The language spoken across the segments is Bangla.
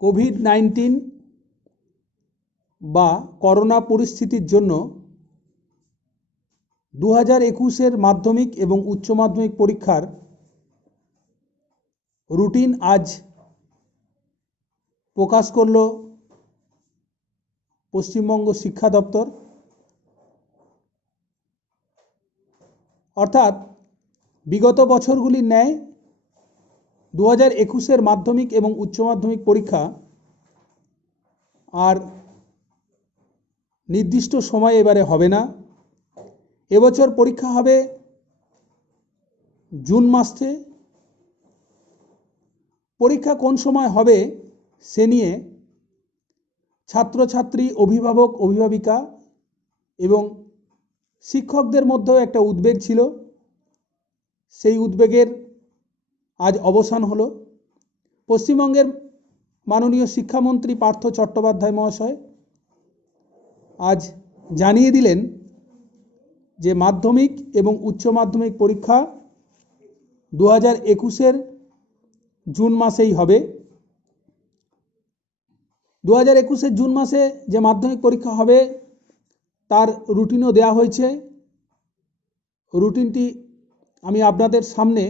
কোভিড নাইন্টিন বা করোনা পরিস্থিতির জন্য দু হাজার একুশের মাধ্যমিক এবং উচ্চ মাধ্যমিক পরীক্ষার রুটিন আজ প্রকাশ করল পশ্চিমবঙ্গ শিক্ষা দপ্তর। অর্থাৎ বিগত বছরগুলির ন্যায় দু হাজার একুশের মাধ্যমিক এবং উচ্চ মাধ্যমিক পরীক্ষা আর নির্দিষ্ট সময় এবারে হবে না। এবছর পরীক্ষা হবে জুন মাসে। পরীক্ষা কোন সময় হবে সে নিয়ে ছাত্রছাত্রী, অভিভাবক, অভিভাবিকা এবং শিক্ষকদের মধ্যেও একটা উদ্বেগ ছিল। সেই উদ্বেগের আজ অবসান হলো। পশ্চিমবঙ্গের মাননীয় শিক্ষামন্ত্রী পার্থ চট্টোপাধ্যায় মহাশয় আজ জানিয়ে দিলেন যে মাধ্যমিক এবং উচ্চ মাধ্যমিক পরীক্ষা দু হাজার একুশের জুন মাসেই হবে। দু হাজার একুশের জুন মাসে যে মাধ্যমিক পরীক্ষা হবে, তার রুটিনও দেওয়া হয়েছে। রুটিনটি আমি আপনাদের সামনে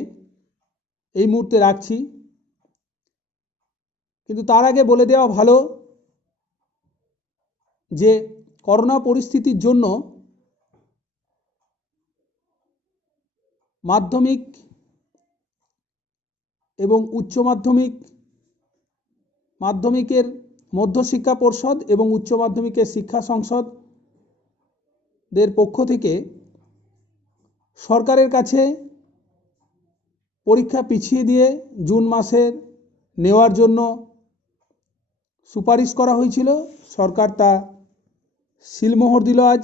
এই মুহূর্তে রাখছি। কিন্তু তার আগে বলে দেওয়া ভালো যে, করোনা পরিস্থিতির জন্য মাধ্যমিক এবং উচ্চ মাধ্যমিক, মাধ্যমিকের মধ্যশিক্ষা পর্ষদ এবং উচ্চ মাধ্যমিকের শিক্ষা সংসদদের পক্ষ থেকে সরকারের কাছে পরীক্ষা পিছিয়ে দিয়ে জুন মাসের নেওয়ার জন্য সুপারিশ করা হয়েছিল। সরকার তা সিলমোহর দিল আজ।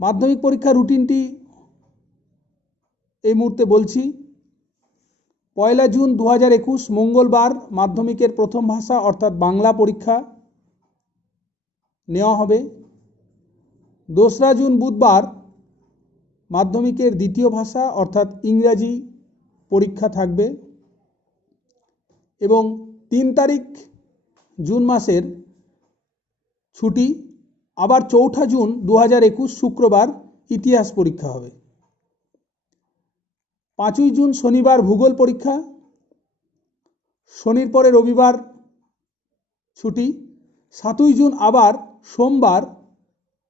মাধ্যমিক পরীক্ষার রুটিনটি এই মুহূর্তে বলছি। পয়লা জুন দু হাজার একুশ, মঙ্গলবার মাধ্যমিকের প্রথম ভাষা অর্থাৎ বাংলা পরীক্ষা নেওয়া হবে। দোসরা জুন বুধবার মাধ্যমিকের দ্বিতীয় ভাষা অর্থাৎ ইংরাজি পরীক্ষা থাকবে এবং তিন তারিখ জুন মাসের ছুটি, আবার চৌঠা জুন দু হাজার একুশ শুক্রবার ইতিহাস পরীক্ষা হবে। পাঁচই জুন শনিবার ভূগোল পরীক্ষা, শনির পরে রবিবার ছুটি, সাতই জুন আবার সোমবার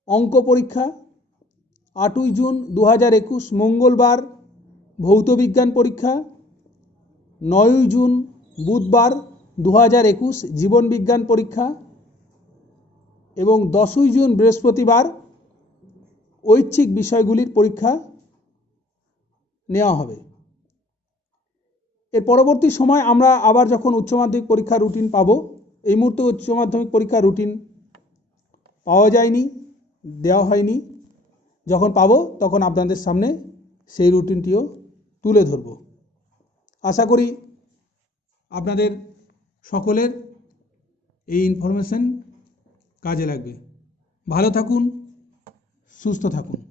অঙ্ক পরীক্ষা আটই জুন দু হাজার একুশ মঙ্গলবার ভৌতবিজ্ঞান পরীক্ষা, নয়ই জুন বুধবার দু হাজার একুশ জীবনবিজ্ঞান পরীক্ষা এবং দশই জুন বৃহস্পতিবার ঐচ্ছিক বিষয়গুলির পরীক্ষা নেওয়া হবে। এর পরবর্তী সময় আমরা আবার যখন উচ্চ মাধ্যমিক পরীক্ষার রুটিন পাবো, এই মুহূর্তে উচ্চ মাধ্যমিক পরীক্ষার রুটিন পাওয়া যায়নি, দেওয়া হয়নি। যখন পাবো, তখন আপনাদের সামনে সেই রুটিনটিও তুলে ধরব। আশা করি আপনাদের সকলের এই ইনফরমেশন কাজে লাগবে। ভালো থাকুন, সুস্থ থাকুন।